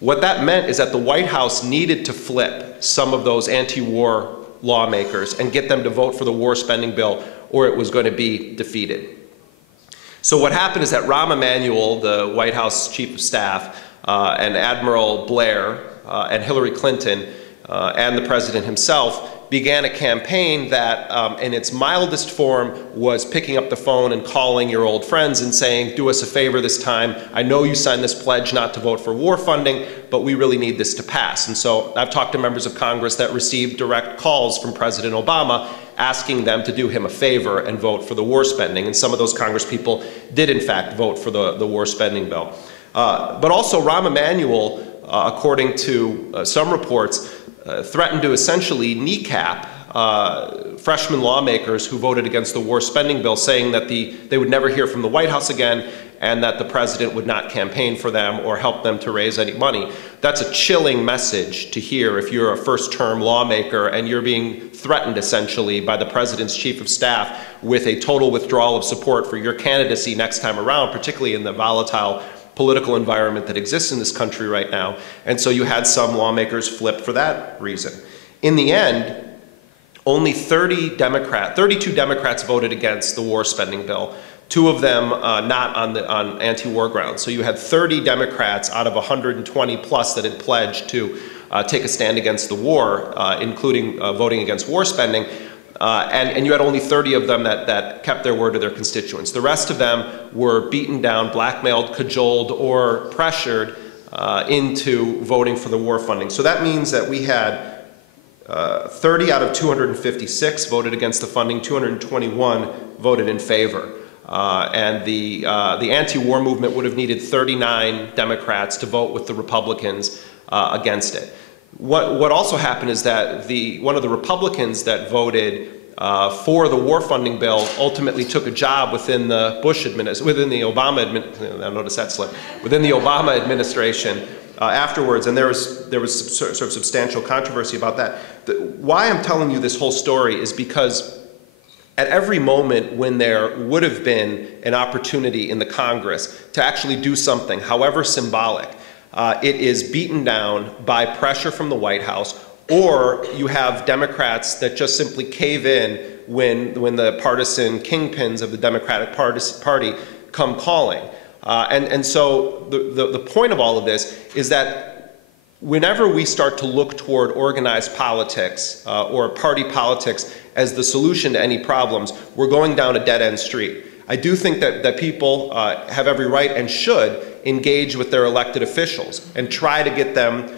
What that meant is that the White House needed to flip some of those anti-war lawmakers and get them to vote for the war spending bill, or it was going to be defeated. So what happened is that Rahm Emanuel, the White House Chief of Staff, and Admiral Blair, and Hillary Clinton, and the President himself began a campaign that, in its mildest form, was picking up the phone and calling your old friends and saying, do us a favor this time. I know you signed this pledge not to vote for war funding, but we really need this to pass. And so I've talked to members of Congress that received direct calls from President Obama asking them to do him a favor and vote for the war spending. And some of those Congress people did, in fact, vote for the war spending bill. But also Rahm Emanuel, according to some reports, threatened to essentially kneecap freshman lawmakers who voted against the war spending bill, saying that they would never hear from the White House again and that the president would not campaign for them or help them to raise any money. That's a chilling message to hear if you're a first-term lawmaker and you're being threatened essentially by the president's chief of staff with a total withdrawal of support for your candidacy next time around, particularly in the volatile political environment that exists in this country right now. And so you had some lawmakers flip for that reason. In the end, only 32 Democrats voted against the war spending bill, 2 of them not on anti-war grounds. So you had 30 Democrats out of 120 plus that had pledged to take a stand against the war, including voting against war spending. And you had only 30 of them that kept their word to their constituents. The rest of them were beaten down, blackmailed, cajoled, or pressured into voting for the war funding. So that means that we had 30 out of 256 voted against the funding, 221 voted in favor. And the anti-war movement would have needed 39 Democrats to vote with the Republicans against it. What also happened is that one of the Republicans that voted for the war funding bill ultimately took a job within the Obama administration afterwards, and there was sort of substantial controversy about that. Why I'm telling you this whole story is because at every moment when there would have been an opportunity in the Congress to actually do something, however symbolic, it is beaten down by pressure from the White House, or you have Democrats that just simply cave in when the partisan kingpins of the Democratic Party come calling. And so the point of all of this is that whenever we start to look toward organized politics or party politics as the solution to any problems, we're going down a dead-end street. I do think that people have every right and should engage with their elected officials and try to get them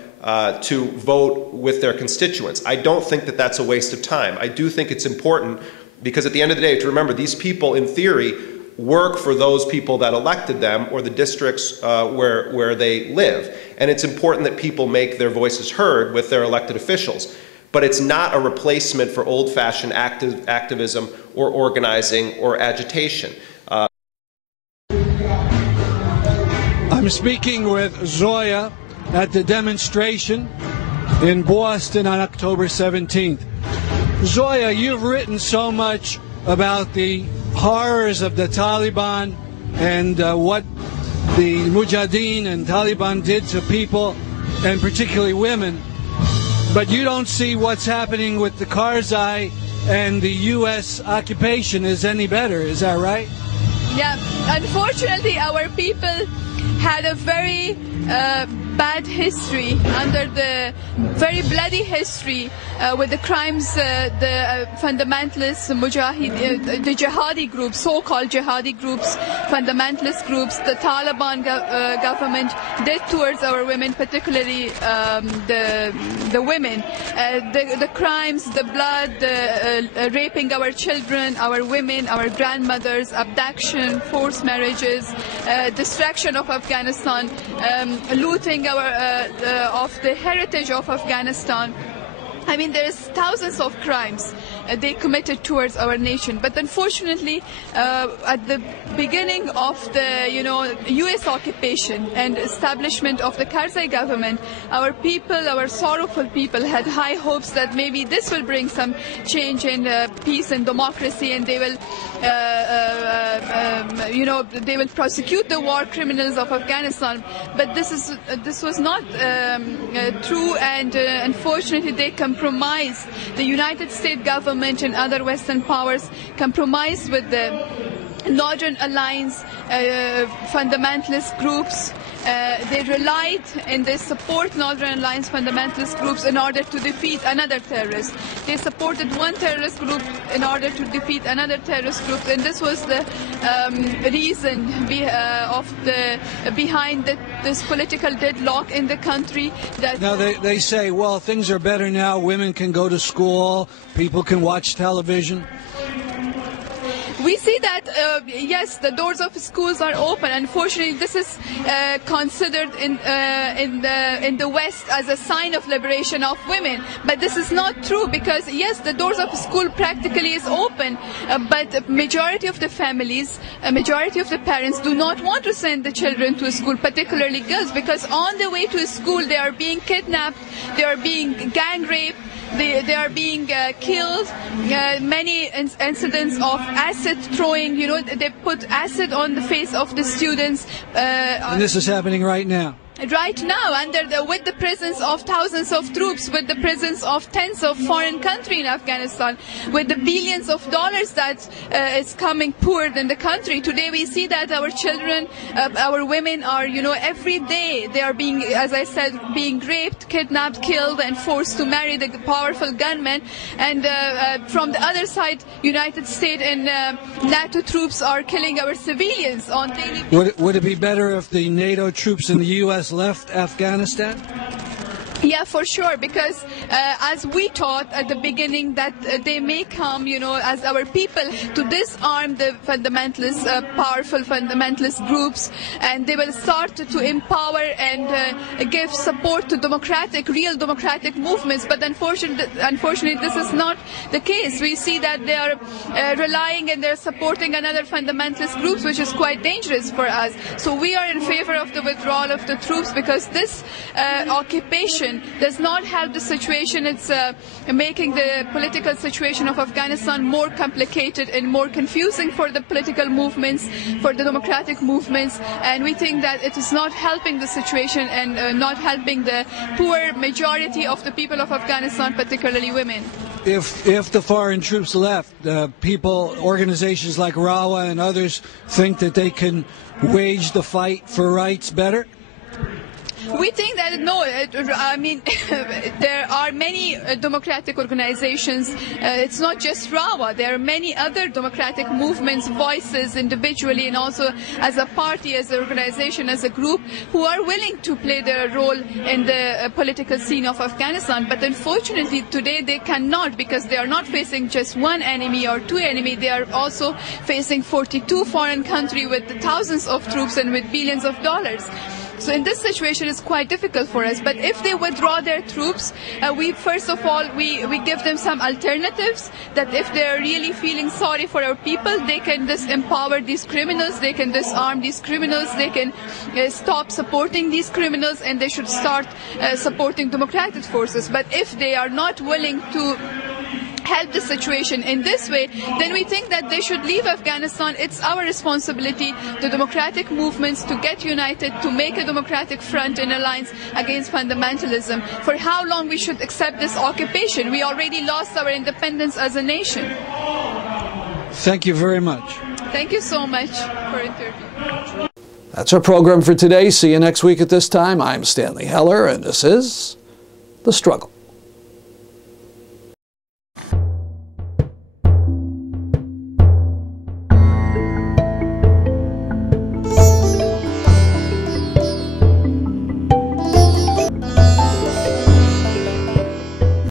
to vote with their constituents. I don't think that that's a waste of time. I do think it's important because at the end of the day, to remember, these people, in theory, work for those people that elected them or the districts where they live. And it's important that people make their voices heard with their elected officials. But it's not a replacement for old-fashioned activism or organizing or agitation. I'm speaking with Zoya at the demonstration in Boston on October 17th. Zoya, you've written so much about the horrors of the Taliban and what the Mujahideen and Taliban did to people, and particularly women. But you don't see what's happening with the Karzai and the U.S. occupation is any better. Is that right? Yeah, unfortunately, our people had a very bad history, under the very bloody history with the crimes the fundamentalists, the jihadi groups, so-called jihadi groups, fundamentalist groups, the Taliban government did towards our women, particularly the women. The crimes, the blood, raping our children, our women, our grandmothers, abduction, forced marriages, destruction of Afghanistan, looting of the heritage of Afghanistan. I mean, there's thousands of crimes. they committed towards our nation. But unfortunately, at the beginning of the U.S. occupation and establishment of the Karzai government, our people, our sorrowful people, had high hopes that maybe this will bring some change in peace and democracy, and they will they will prosecute the war criminals of Afghanistan. But this was not true, and unfortunately they compromised. The United States government and other Western powers compromised with the Northern Alliance fundamentalist groups. They relied and they support Northern Alliance fundamentalist groups in order to defeat another terrorist. They supported one terrorist group in order to defeat another terrorist group, and this was the reason behind this political deadlock in the country. Now they say, well, things are better now. Women can go to school. People can watch television. We see that, yes, the doors of schools are open. Unfortunately, this is considered in the West as a sign of liberation of women. But this is not true, because, yes, the doors of school practically is open, but the majority of the families, a majority of the parents do not want to send the children to school, particularly girls, because on the way to school they are being kidnapped, they are being gang raped, they are being killed. Many incidents of acid throwing, they put acid on the face of the students. And this is happening right now. Right now, with the presence of thousands of troops, with the presence of tens of foreign countries in Afghanistan, with the billions of dollars that is coming poured in the country. Today we see that our children, our women are, every day they are being, as I said, being raped, kidnapped, killed, and forced to marry the powerful gunmen. And from the other side, United States and NATO troops are killing our civilians on daily basis. Would it be better if the NATO troops in the U.S. left Afghanistan? Yeah, for sure, because as we thought at the beginning that they may come, as our people, to disarm the fundamentalist, powerful fundamentalist groups, and they will start to empower and give support to real democratic movements. But unfortunately, this is not the case. We see that they are relying and they're supporting another fundamentalist groups, which is quite dangerous for us. So we are in favor of the withdrawal of the troops, because this occupation does not help the situation. It's making the political situation of Afghanistan more complicated and more confusing for the political movements, for the democratic movements, and we think that it is not helping the situation and not helping the poor majority of the people of Afghanistan, particularly women. If the foreign troops left, organizations like RAWA and others think that they can wage the fight for rights better? We think that no, there are many democratic organizations. It's not just RAWA. There are many other democratic movements, voices individually and also as a party, as an organization, as a group, who are willing to play their role in the political scene of Afghanistan. But unfortunately today they cannot, because they are not facing just one enemy or two enemies. They are also facing 42 foreign countries with thousands of troops and with billions of dollars. So in this situation it's quite difficult for us. But if they withdraw their troops, first of all we give them some alternatives, that if they're really feeling sorry for our people, they can disempower these criminals, they can disarm these criminals, they can stop supporting these criminals, and they should start supporting democratic forces. But if they are not willing to help the situation in this way, then we think that they should leave Afghanistan. It's our responsibility, the democratic movements, to get united, to make a democratic front and alliance against fundamentalism. For how long we should accept this occupation? We already lost our independence as a nation. Thank you very much. Thank you so much for interviewing. That's our program for today. See you next week at this time. I'm Stanley Heller, and this is The Struggle.